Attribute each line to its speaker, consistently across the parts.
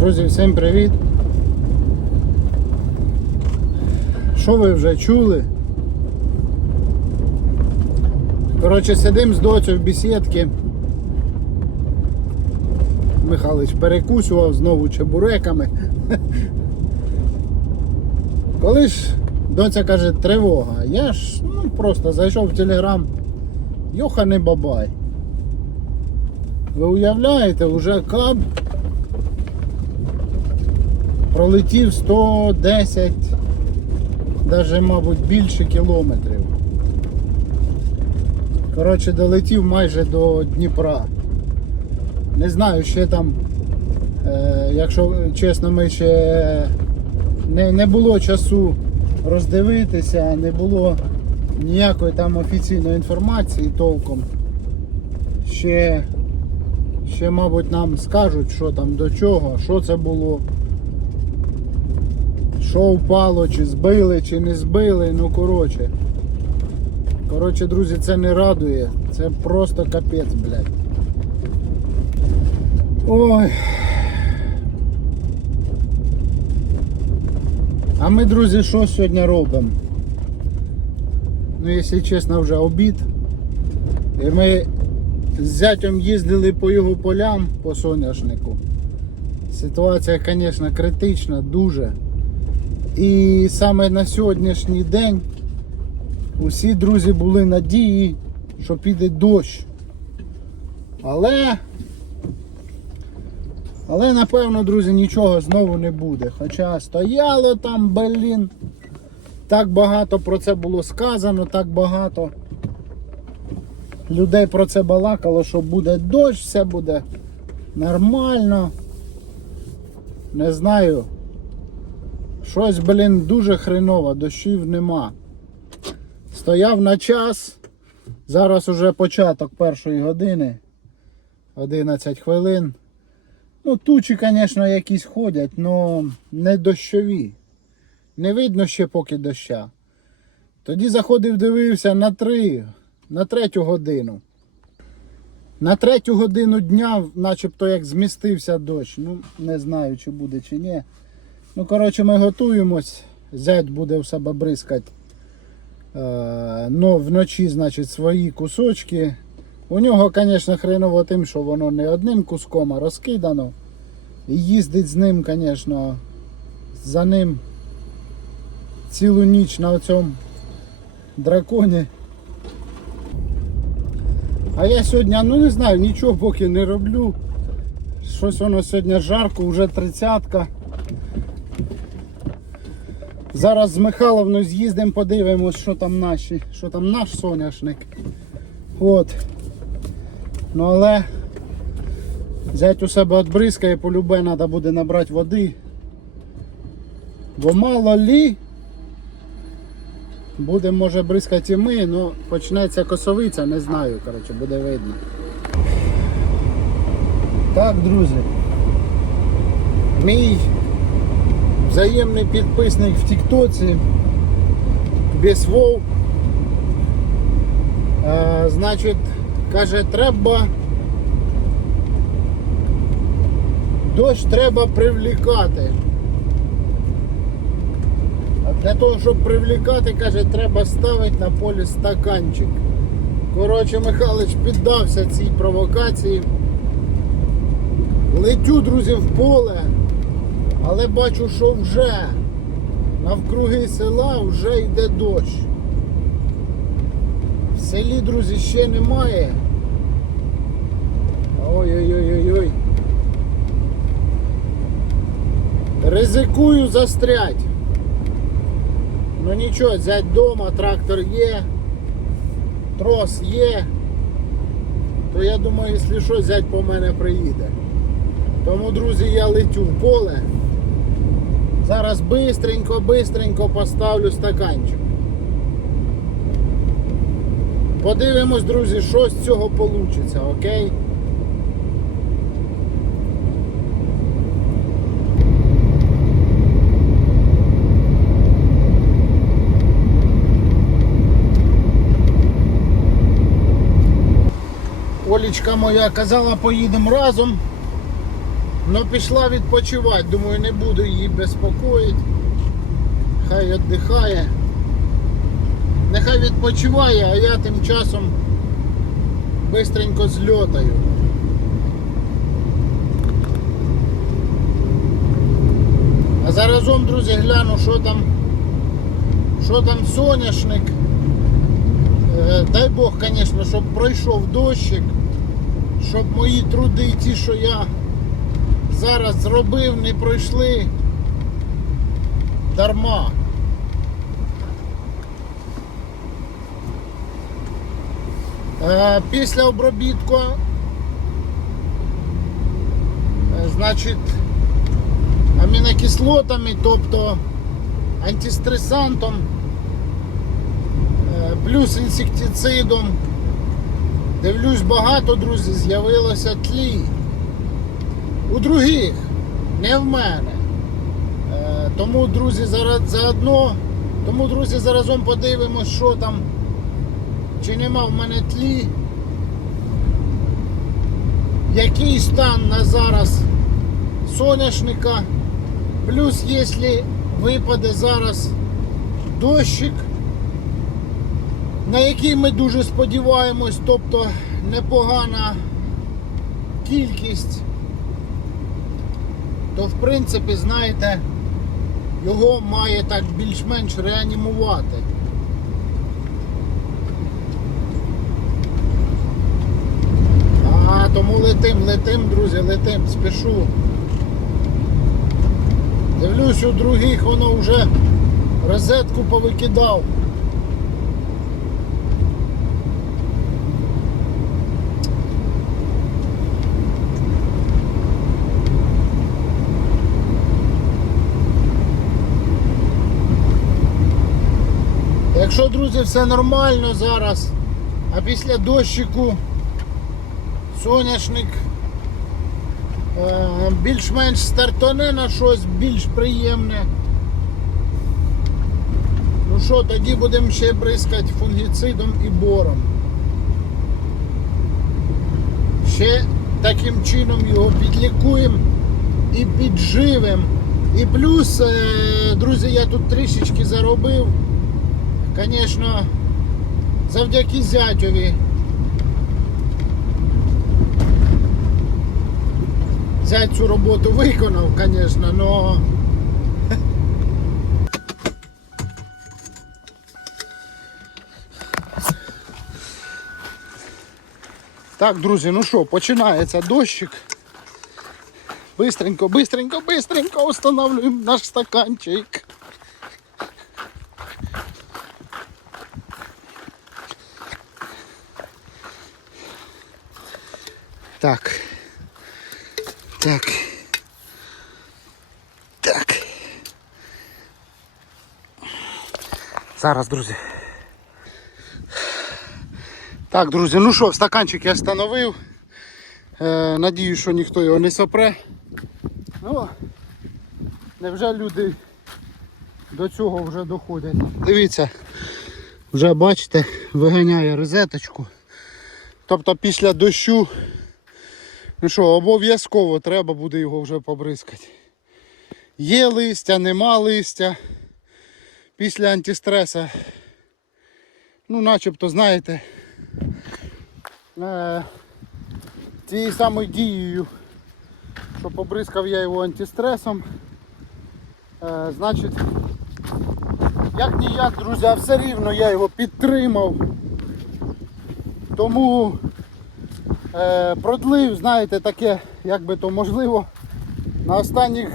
Speaker 1: Друзі, всім привіт! Що ви вже чули? Коротше, сидим з доцю в бесідці. Михайлович перекусував знову чебуреками. Коли ж доця каже тривога, я ж ну, просто зайшов в телеграм. Йоханий бабай. Ви уявляєте, уже каб пролетів 110, навіть, мабуть, більше кілометрів. Коротше, долетів майже до Дніпра. Не знаю, ще там, е, якщо чесно, ми ще не, не було часу роздивитися, не було ніякої там офіційної інформації толком. Ще, ще, мабуть, нам скажуть, що там до чого, що це було. Що впало, чи збили, чи не збили, ну коротше. Коротше, друзі, це не радує. Це просто капець, блядь. Ой. А ми, друзі, що сьогодні робимо? Ну, якщо чесно, вже обід. І ми з зятем їздили по його полям по соняшнику. Ситуація, звісно, критична, дуже. І саме на сьогоднішній день усі друзі були надії, що піде дощ. Але, але напевно, друзі, нічого знову не буде. Хоча стояло там, блін. Так багато про це було сказано, так багато людей про це балакало, що буде дощ, все буде нормально. Не знаю. Щось, блін, дуже хреново, дощів нема. Стояв на час. Зараз уже початок першої години. 11 хвилин. Ну, тучі, звісно, якісь ходять, але не дощові. Не видно ще поки доща. Тоді заходив, дивився на 3, на третю годину. На третю годину дня, начебто як змістився дощ. Ну, не знаю, чи буде, чи ні. Ну, коротше, ми готуємось. Зять буде в себе бризкати. Е, но вночі, значить, свої кусочки. У нього, звісно, хреново тим, що воно не одним куском, а розкидано. І їздить з ним, звісно, за ним цілу ніч на цьому драконі. А я сьогодні, ну не знаю, нічого поки не роблю. Щось воно сьогодні жарко, вже тридцятка. Зараз з Михайловною з'їздимо, подивимось, що там наші, що там наш соняшник. От. Ну але взять у себе відбризкає, полюбе треба буде набрати води. Бо мало лі. Буде може бризкати і ми, але почнеться косовиця, не знаю, коротше, буде видно. Так, друзі. Мій взаємний підписник в Тіктоці Бесвов. Е, значить, каже, треба дощ треба привлікати. А для того, щоб привлікати, каже, треба ставити на полі стаканчик. Коротше, Михайлович піддався цій провокації. Летю, друзі, в поле. Але бачу, що вже навкруги села вже йде дощ. В селі, друзі, ще немає. Ой-ой-ой-ой-ой. Ризикую застрять. Ну нічого, взять дома, трактор є, трос є. То я думаю, якщо що, зять по мене приїде. Тому, друзі, я летю в поле. Зараз бистренько, бистренько поставлю стаканчик. Подивимось, друзі, що з цього вийде, окей? Олічка моя казала, поїдемо разом. Ну пішла відпочивати, думаю, не буду її безпокоїти. Хай віддихає. Нехай відпочиває, а я тим часом бистренько зльотаю. А заразом, друзі, гляну, що там, що там соняшник. Е, Дай Бог, звісно, щоб пройшов дощик, щоб мої труди, ті, що я зараз зробив, не пройшли дарма. Е, Після обробітку, е, значить, амінокислотами, тобто антистресантом, е, плюс інсектицидом. Дивлюсь, багато, друзі, з'явилося тлі. У других, не в мене. Е, Тому, друзі, зараз заодно, тому, друзі, заразом подивимось, що там, чи нема в мене тлі. Який стан на зараз соняшника. Плюс, якщо випаде зараз дощик, на який ми дуже сподіваємось, тобто непогана кількість, то в принципі, знаєте, його має так більш-менш реанімувати. А, тому летим, летим, друзі, летим, спішу. Дивлюсь, у других воно вже розетку повикидав. Якщо, друзі, все нормально зараз, а після дощику соняшник е, більш-менш стартоне на щось більш приємне. Ну що, тоді будемо ще бризкати фунгіцидом і бором. Ще таким чином його підлікуємо і підживимо. І плюс, е, друзі, я тут трішечки заробив. Звісно, завдяки зятьові. Зять цю роботу виконав, звісно, но. Так, друзі, ну що, починається дощик. Бистренько, бистренько, бистренько встановлюємо наш стаканчик. Так. Так. Так. Зараз, друзі. Так, друзі, ну що, стаканчик я встановив. Е, надію, що ніхто його не сопре. Ну, невже люди до цього вже доходять. Дивіться, вже бачите, виганяє розеточку. Тобто після дощу, ну що, обов'язково треба буде його вже побризкати. Є листя, нема листя. Після антистреса, ну начебто, знаєте, е, цією самою дією, що побризкав я його антистресом, е, значить, як ніяк, друзі, все рівно я його підтримав. Тому е, продлив, знаєте, таке, як би то можливо, на останніх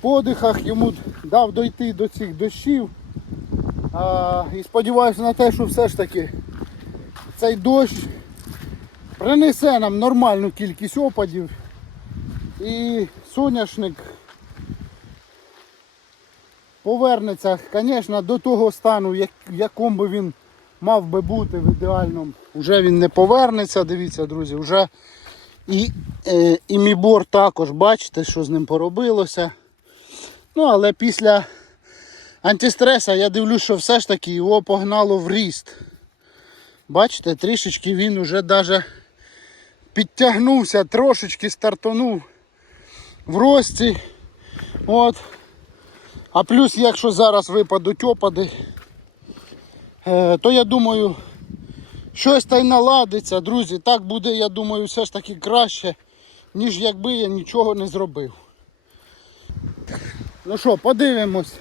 Speaker 1: подихах йому дав дойти до цих дощів. А, і сподіваюся на те, що все ж таки цей дощ принесе нам нормальну кількість опадів і соняшник повернеться, звісно, до того стану, в якому би він мав би бути в ідеальному. Вже він не повернеться, дивіться, друзі, вже і, е, і мібор також, бачите, що з ним поробилося. Ну, але після антистреса я дивлюсь, що все ж таки його погнало в ріст. Бачите, трішечки він уже даже підтягнувся, трошечки стартанув. в рості. От. А плюс, якщо зараз випадуть опади, то я думаю, щось та й наладиться, друзі. Так буде, я думаю, все ж таки краще, ніж якби я нічого не зробив. Ну що, подивимось,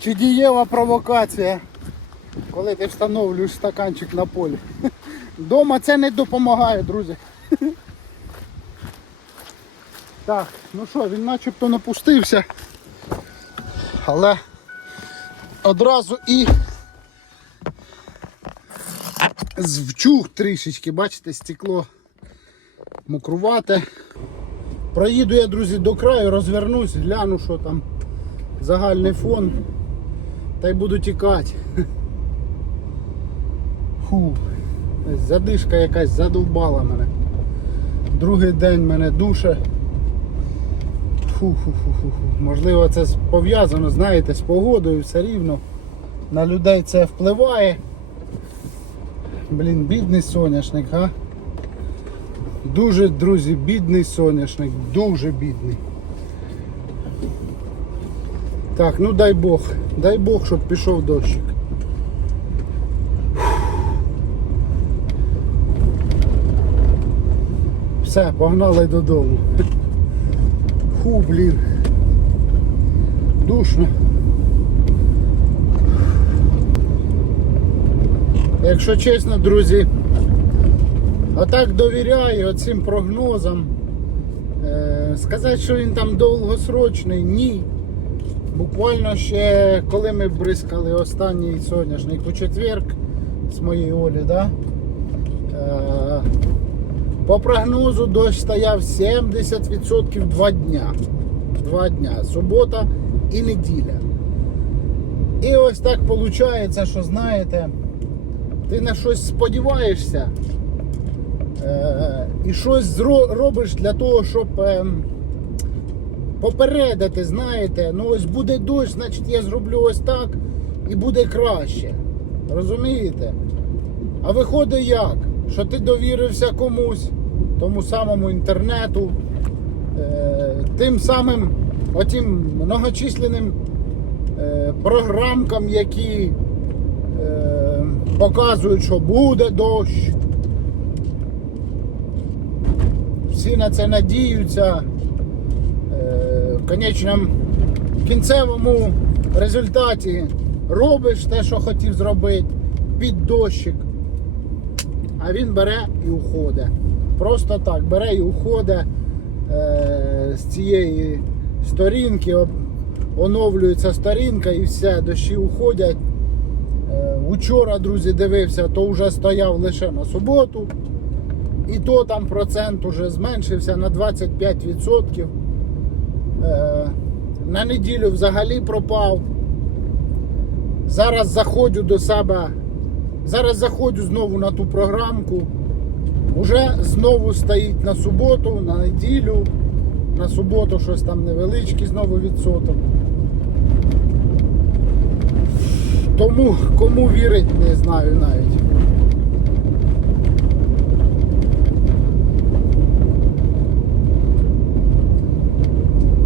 Speaker 1: чи дієва провокація, коли ти встановлюєш стаканчик на полі. Дома це не допомагає, друзі. Так, ну що, він начебто напустився. Але одразу і звчух трішечки, бачите, стекло мокрувате. Проїду я, друзі, до краю, розвернусь, гляну, що там загальний фон. Та й буду тікати. Фу. Задишка якась задовбала мене. Другий день мене душе. Фу-фу-фу-фу. Можливо, це пов'язано, знаєте, з погодою все рівно. На людей це впливає. Блін, бідний соняшник, а? Дуже, друзі, бідний соняшник, дуже бідний. Так, ну дай Бог, дай Бог, щоб пішов дощик. Все, погнали додому. Фу, блін. Душно. Якщо чесно, друзі, отак довіряю цим прогнозам. Е, сказати, що він там довгосрочний, ні. Буквально ще коли ми бризкали останній соняшник у четверг з моєї Олі, да? е, по прогнозу дощ стояв 70% два дня. Два дня. Субота і неділя. І ось так виходить, що знаєте, ти на щось сподіваєшся е, і щось робиш для того, щоб е, попередити, знаєте, ну ось буде дощ, значить я зроблю ось так і буде краще. Розумієте? А виходить як? Що ти довірився комусь, тому самому інтернету, е, тим самим отім многочисленним е, програмкам, які е, показують, що буде дощ. Всі на це надіються. Е, в конечному кінцевому результаті робиш те, що хотів зробити під дощик. А він бере і уходить. Просто так, бере і уходить е, з цієї сторінки, оновлюється сторінка і все, дощі уходять. Учора, друзі, дивився, то вже стояв лише на суботу. І то там процент уже зменшився на 25%. Е, на неділю взагалі пропав. Зараз заходжу до себе. Зараз заходжу знову на ту програмку. Уже знову стоїть на суботу, на неділю. На суботу щось там невеличкий знову відсоток. Тому кому вірить, не знаю навіть.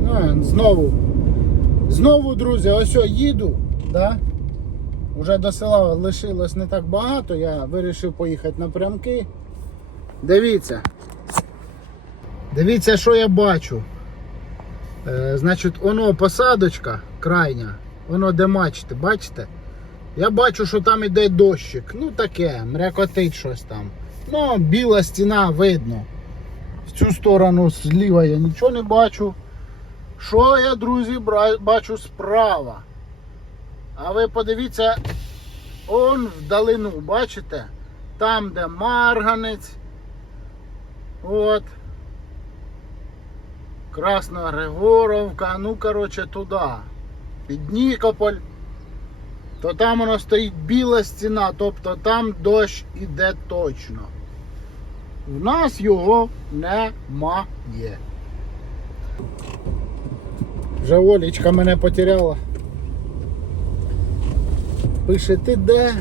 Speaker 1: Ну, знову. Знову, друзі, ось їду. Да? Уже до села лишилось не так багато, я вирішив поїхати напрямки. Дивіться. Дивіться, що я бачу. Е, значить, воно посадочка крайня, воно де мачти, бачите? Я бачу, що там іде дощик. Ну таке, мрякотить щось там. Ну, біла стіна видно. В цю сторону зліва я нічого не бачу. Що я, друзі, бачу справа? А ви подивіться, он вдалину, бачите? Там, де Марганець. От. Красногригоровка, ну, коротше, туди. Під Нікополь. То там воно стоїть біла стіна, тобто там дощ іде точно. В нас його немає. Вже Олічка мене потеряла. Пише, ти де?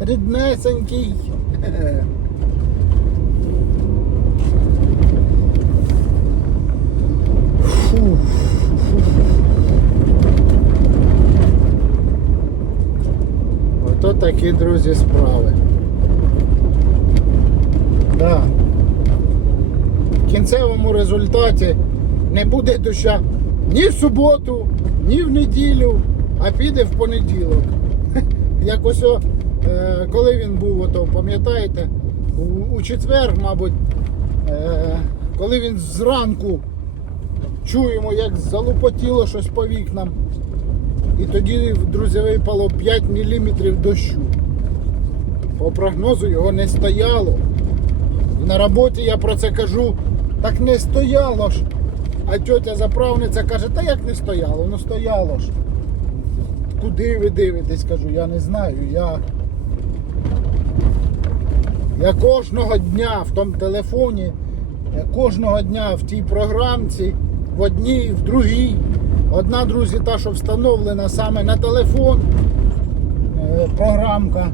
Speaker 1: Ріднесенький. такі, друзі, справи. Да. В кінцевому результаті не буде доща ні в суботу, ні в неділю, а піде в понеділок. Якось, о, е, коли він був, ото, пам'ятаєте, у, у четвер, мабуть, е, коли він зранку чуємо, як залупотіло щось по вікнам. І тоді, друзі, випало 5 мм дощу. По прогнозу його не стояло. І на роботі я про це кажу, так не стояло ж. А тьотя заправниця каже, та як не стояло? Ну стояло ж. Куди ви дивитесь, кажу, я не знаю. Я, я кожного дня в тому телефоні, я кожного дня в тій програмці, в одній, в другій. Одна, друзі, та, що встановлена саме на телефон, е, програмка.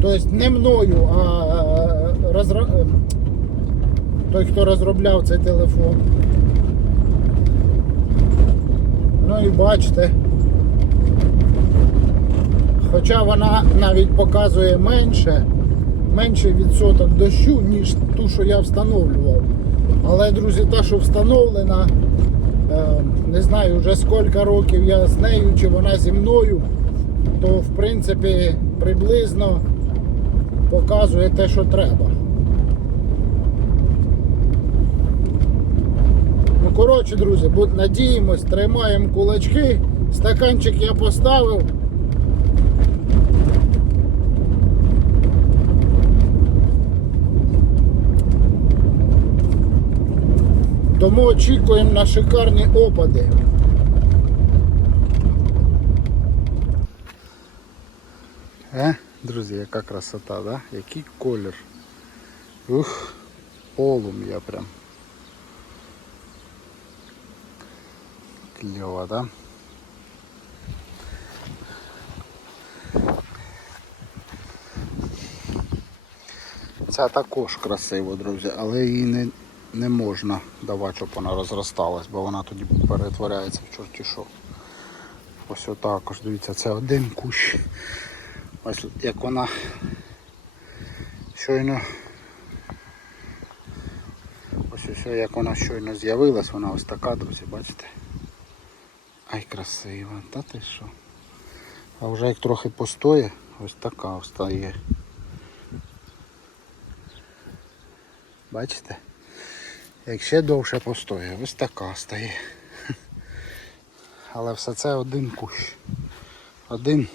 Speaker 1: Тобто не мною, а е, розра... е, той, хто розробляв цей телефон. Ну і бачите. Хоча вона навіть показує менше, менший відсоток дощу, ніж ту, що я встановлював. Але, друзі, та, що встановлена, не знаю вже скільки років я з нею чи вона зі мною, то в принципі приблизно показує те, що треба. Ну, коротше, друзі, будь надіємось, тримаємо кулачки. Стаканчик я поставив. Тому очікуємо на шикарні опади. Е, друзі, яка красота, да? Який колір. Ух, полум'я прям. Кльово, да? Це також красиво, друзі, але її не, не можна давати, щоб вона розросталась, бо вона тоді перетворяється в чорті що. Ось отакож, дивіться, це один кущ. Ось як вона щойно ось ось як вона щойно з'явилась, вона ось така, друзі, бачите? Ай, красива, та ти що? А вже як трохи постоє, ось така встає. Бачите? Як ще довше постоє, ось така стає. Але все це один кущ. Один.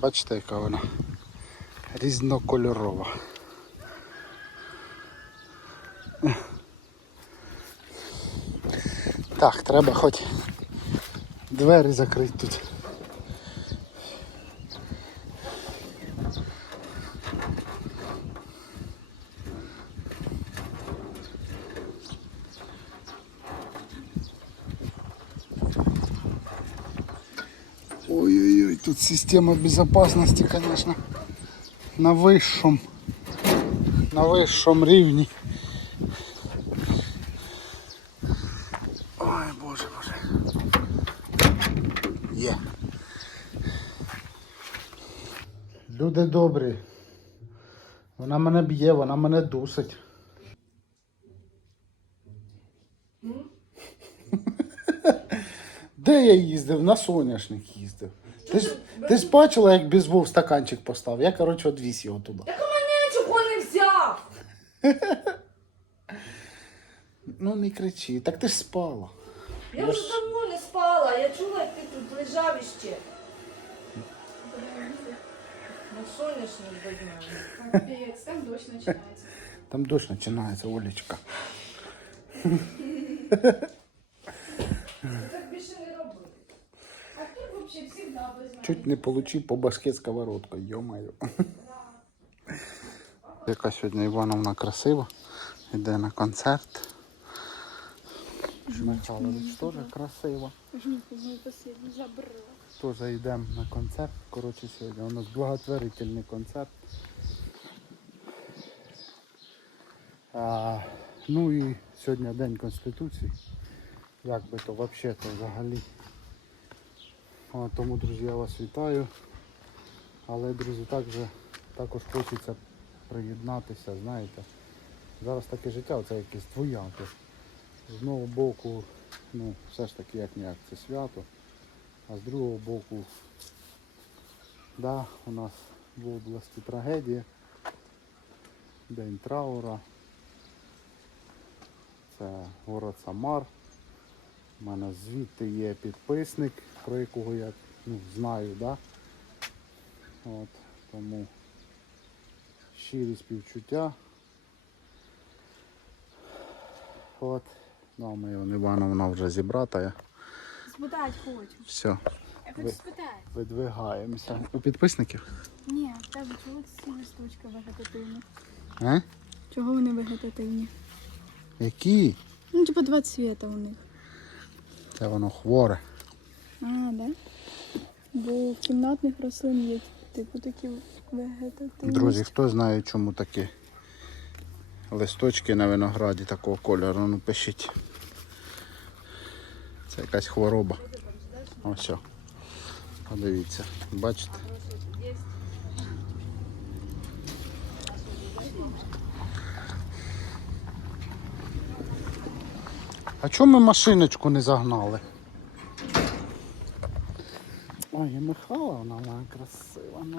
Speaker 1: Бачите, яка вона різнокольорова. Так, треба хоч двері закрити тут. Тут система безопасности, конечно, на высшем, на высшем рівні. Ой, боже, боже. Є. Люди добрі. Вона мене б'є, вона мене дусить. Де я їздив? На соняшник їздив. Ти ж, ти ж бачила, як безвов стаканчик поставив. Я, коротше, одвіз його туди.
Speaker 2: Так у мене чого не взяв?
Speaker 1: Ну не кричи, так ти ж спала.
Speaker 2: Я вже давно не спала, я чула, як ти тут лежав іще. Ну, соняшник до мене.
Speaker 3: Там дождь начинается.
Speaker 1: Там дощ починається, Олечка.
Speaker 2: Так більше не роби.
Speaker 3: Вообще всегда без меня.
Speaker 1: Чуть не получив по башке сковородкою, йо-моє. Яка сьогодні Івановна красива. Йде на концерт. Михайлович теж красиво.
Speaker 3: Мой.
Speaker 1: Теж йдемо на концерт. Коротше, сьогодні у нас благотворительний концерт. А, ну і сьогодні День Конституції. Як би то взагалі то взагалі. Тому, друзі, я вас вітаю. Але, друзі, так також хочеться приєднатися, знаєте. Зараз таке життя, оце якесь двояке. З одного боку, ну, все ж таки як ніяк це свято. А з другого боку, да, у нас в області трагедія. День траура. Це город Самар. У мене звідти є підписник, про якого я ну, знаю, да? От, тому щирі співчуття. От, ну, ми Івановна вже зібрата.
Speaker 3: Спитати хочу.
Speaker 1: Все,
Speaker 3: Я хочу спитати.
Speaker 1: видвигаємося. У підписників?
Speaker 3: Ні, в тебе чого ці листочки вегетативні?
Speaker 1: А?
Speaker 3: Чого вони вегетативні?
Speaker 1: Які?
Speaker 3: Ну, типу два цвіта у них.
Speaker 1: Це воно хворе.
Speaker 3: А, да? Бо кімнатних рослин є типу такі вегетативні.
Speaker 1: Друзі, хто знає, чому такі листочки на винограді такого кольору, ну пишіть. Це якась хвороба. Ось. Подивіться, бачите? А чому ми машиночку не загнали? Ой, і Михайловна, вона красива. Ну.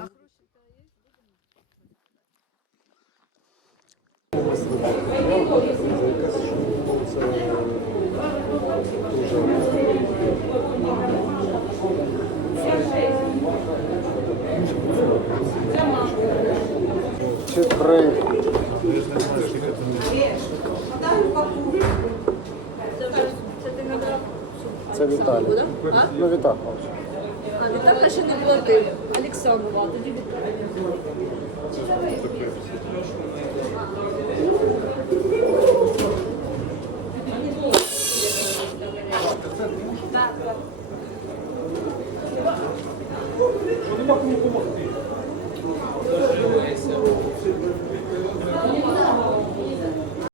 Speaker 1: Чи три.
Speaker 2: Це
Speaker 1: Віталій. Ну, Віталій.
Speaker 2: А Віталка ще не платив. Олександрова, тоді Віталій.